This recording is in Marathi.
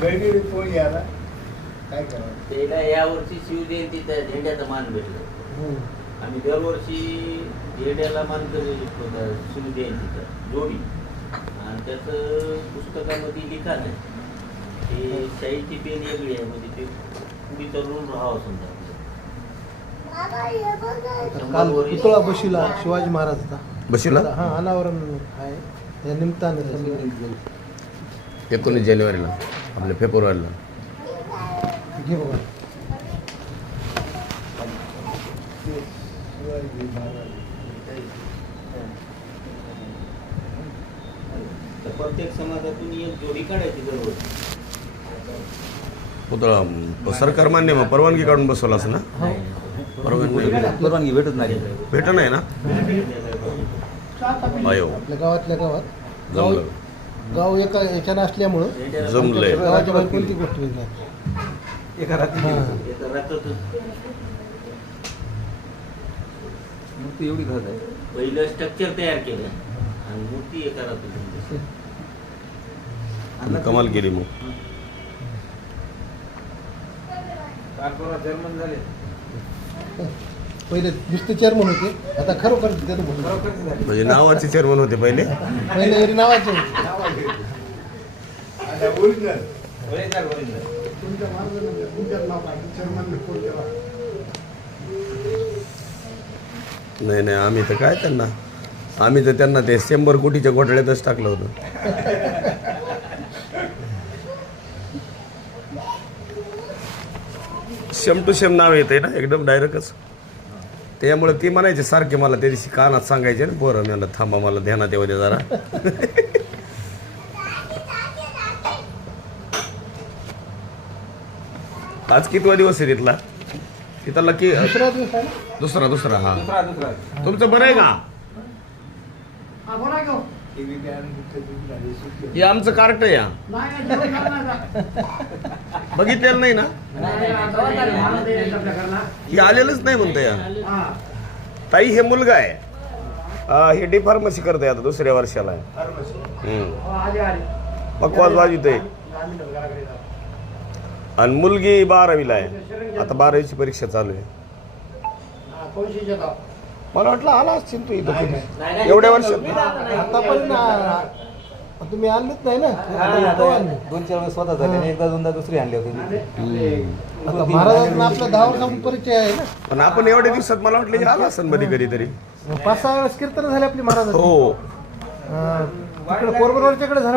घडी फोन यायला काय करावं. त्याला यावर्षी शिवजयंतीचा झेंड्याचा मान भेटला. आम्ही दरवर्षी झेंड्याला मान करीत शिवजयंतीचा जोडी, आणि त्याचं पुस्तकामध्ये लिखाण आहे. ते शाईची पेन वेगळी आहे, म्हणजे ते पुढे तरुण राहावं समजा. काल पुतळा बशीला शिवाजी महाराजचा बशीला हा अनावरण आहे त्या निमित्ताने 19 जानेवारीला आपल्या फेब्रुवारीला. घे बाबा. प्रत्येक समाजातून एक जोडी काढायची दरवर्षी. पुतळा सरकार मान्य मग परवानगी काढून बसवला असं ना. परवानगी भेटत नाही. भेट नाही ना. आयो आपल्या गावातल्या गावात जमलं. गाव एका याच्यानं असल्यामुळं जमलंय. गावाच्या बाहेर कोणती गोष्ट वेगळी नाही. एका रात्री एका रात्रातच मूर्ती एवढी घात आहे. पहिलं स्ट्रक्चर तयार केलं आणि मूर्ती एका रात्रात. कमाल केली मग. जर्मन झाले. पहिले नुसते चेअरमन होते, आता खरोखर देतो म्हणून. म्हणजे नावाचे चेअरमन होते पहिले. पहिले जरी नावाचे होते. ओरिजिनल तुमच्या महाराजांना तुमच्याच नाव आहे चेअरमन फोन केला. नाही नाही, आम्ही तर काय त्यांना ते 100 कोटीच्या घोटाळ्यातच टाकलं होतं. शेम टू शेम नाव येते ना एकदम डायरेक्टच. त्यामुळे ती म्हणायचे सारखे मला त्या दिवशी कानात सांगायचे ना, बरं मला थांबा, मला ध्यानात येऊ दे जरा. आज कितवा दिवस आहे तिथला? तिथला की दुसरा दिवस आहे ना? दुसरा. हा दुसरा तुमचं बरं आहे का? हा, बोला घेऊ. हे आमचं कार्ट आहे. बघितलेलं नाही ना. हे आलेलंच नाही म्हणतं या ताई. हे मुलगा आहे, हे डी फार्मसी करतोय आता 2ऱ्या वर्षाला आहे. बकवास वाजवतोय. आणि मुलगी 12वीला आहे आता. 12वीची परीक्षा चालू आहे. मला वाटलं आला असतील तू इथं एवढ्या वर्षात. आता पण तुम्ही आणलेच नाही ना. 2-4 वेळेस स्वतः झाले, एकदा दोनदा दुसरी आणली होती. आता महाराजांना आपल्या 10 वर्षांपूर्वी परिचय आहे ना. पण आपण एवढ्या दिवसात मला वाटलं की आला असेल मध्ये कधीतरी. 5-6 वेळेस कीर्तन झाले आपली महाराज. हो तिकडे कोरबरवाडच्याकडे झालं.